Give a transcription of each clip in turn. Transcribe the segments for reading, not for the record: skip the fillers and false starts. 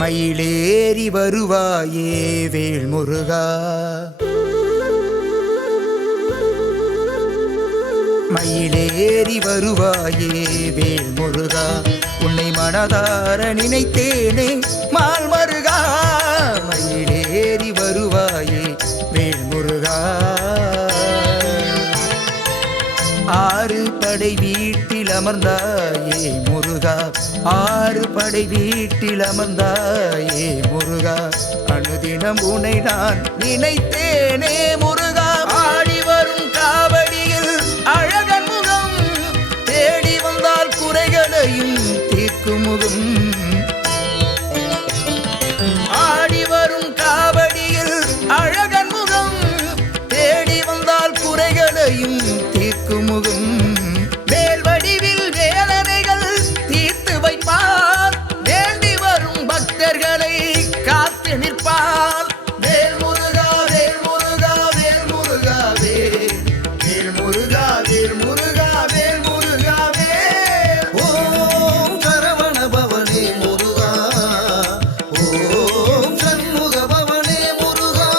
மயிலேறி வருவாயே வேல் முருகா, மயிலேறி வருவாயே வேல் முருகா, உன்னை மனதார நினைத்தேனே மால் மருகா, மயிலேறி வருவாயே வேல் முருகா. ஆறு படை வீட்டில் அமர்ந்தாயே முருகா, ஆறு படை வீட்டில் அமர்ந்தாயே முருகா, அனுதினம் உன்னை நான் நினைத்தேனே முருகா. ஆடி வரும் காவடியில் அழகன் முகம், தேடி வந்தால் குறைகளையும் தீர்க்கும் முகம். ஆடி வரும் காவடியில் அழகன் முகம், தேடி வந்தால் குறைகளையும் தீர்க்கும் முகம். வேல் வடிவில் வேதனைகள் தீர்த்து வைப்பார், வேண்டி வரும் பக்தர்களை காத்து நிற்பார். வேல் முருகா வேல் முருகா வேல் முருகா வேல் முருகா வேல் முருகா வேல் முருகா வேல். ஓம் சரவண பவனே முருகா, ஓம் சண்முக பவனே முருகா.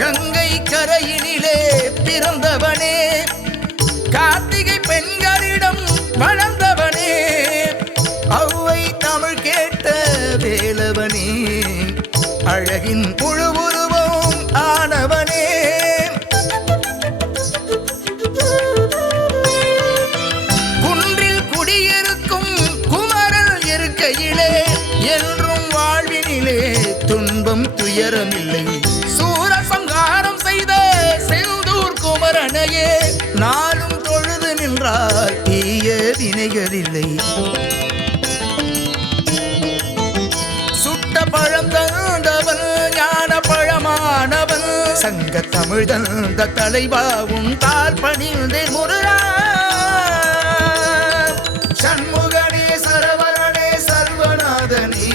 கங்கை கரையினிலே பிறந்தவனே, கார்த்திகை பெண்களிடம் வளர்ந்தவனே, ஔவை தமிழ் கேட்ட வேலவனே, அழகின் முழு உருவம் ஆனவனே. குன்றில் குடியிருக்கும் குமரல் இருக்கையிலே, என்றும் வாழ்வினிலே துன்பம் துயரமில்லை. சூரசங்காரம் செய்த செந்தூர் குமரனையே, நாளும் தொழுது நின்றால் தீய வினைகளில்லை. சுட்ட பழம் தந்தவன் ஞான பழமானவன், சங்க தமிழ் தந்த தலைவா உன் தால் பணிந்தே முருகா. சண்முகனே சரவணனே சர்வநாதனே,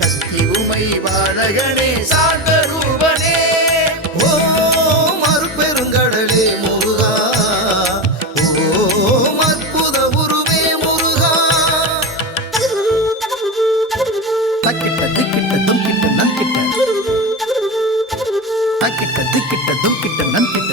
சக்தி உமை வாழகனே சாந்தரூபனே. ஓம் அருட்பெருங்கடலே முருகா, ஓம் அற்புத உருவே முருகா. தக்கிட்ட திக்கிட்ட தும்கிட்ட நன்கிட்ட, தக்கிட்ட திக்கிட்ட தும்கிட்ட நன்கிட்ட.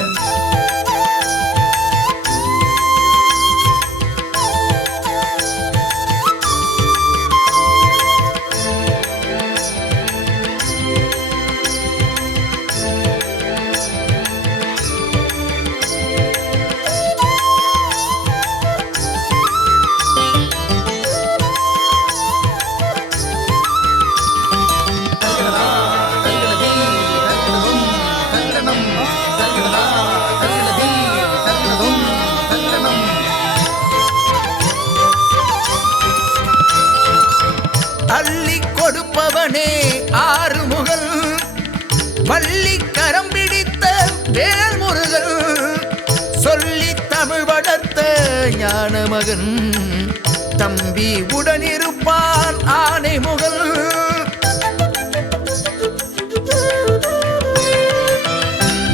அள்ளி கொடுப்பவனே ஆறுமுகன், வள்ளி கரம் பிடித்த வேல் முருகன், சொல்லி தமிழ் வளர்த்த ஞான மகன், தம்பி உடனிருப்பான் ஆனை முகன்.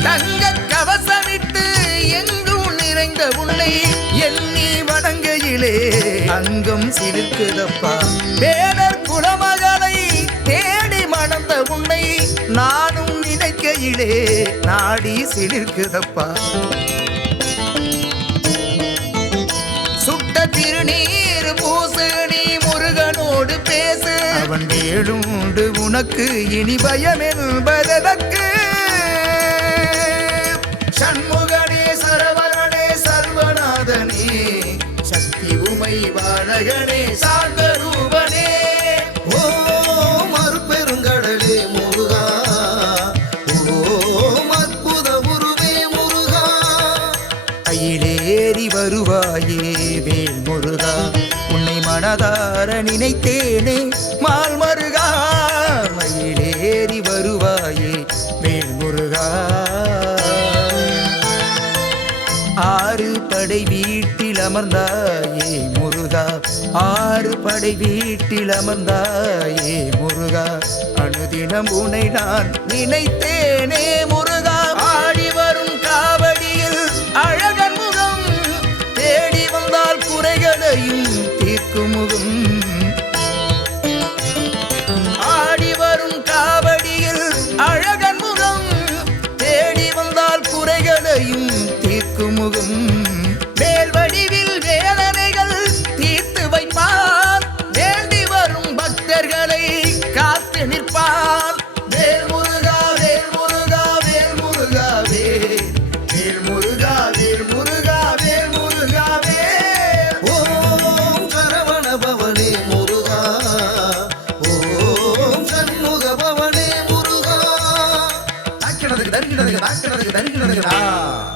தங்க கவசமிட்டு எங்கும் நிறைந்த உன்னை எண்ணி வணங்கையிலே அங்கம் சிலிர்க்குதப்பா. வேடர் குலமகளை தேடி மணந்த உன்னை நானும் நினைக்கையிலே நாடி சிலிர்க்குதப்பா. சுட்ட திருநீர் பூசு நீ முருகனோடு பேசு, அவன் வேலுண்டு உனக்கு இனி பயம் என்பதற்கு. சண்முகனே சரவணனே சர்வநாதனே, சக்தி உமை வாழகனே சாந்தரூபனே. ஓம் அருட்பெருங்கடலே முருகா, ஓம் அற்புத உருவே முருகா. அயிலேறி வருவாயே வேல் முருகா உன்னை மனதார நினைத்தேனே மால் மருகா மயிலேறி வருவாயே வேல் முருகா ஆறு படை வீட்டில் அமர்ந்தாயே முருகா ஆறு படை வீட்டில் அமர்ந்தாயே முருகா அனுதினம் உன்னை நான் நினைத்தேனே முருகா ஆடி வரும் காவடியில் அழகன் முகம் தேடி வந்தால் குறைகளையும் தீர்க்கும் முகம் ஆடி வரும் காவடியில் அழகன் முகம் தேடி வந்தால் குறைகளையும் தீர்க்கும் முகம் வேல் வடிவில் வேதனைகள் தீர்த்து வைப்பார் வேண்டி வரும் பக்தர்களை காத்து நிற்பார் வேல் முருகா வேல் முருகா வேல் முருகா வேல் முருகா வேல் முருகா வேல் முருகா வேல் ஓம் சரவண பவனே முருகா ஓம் சண்முக பவனே முருகா தரிக்கிறதுக்கு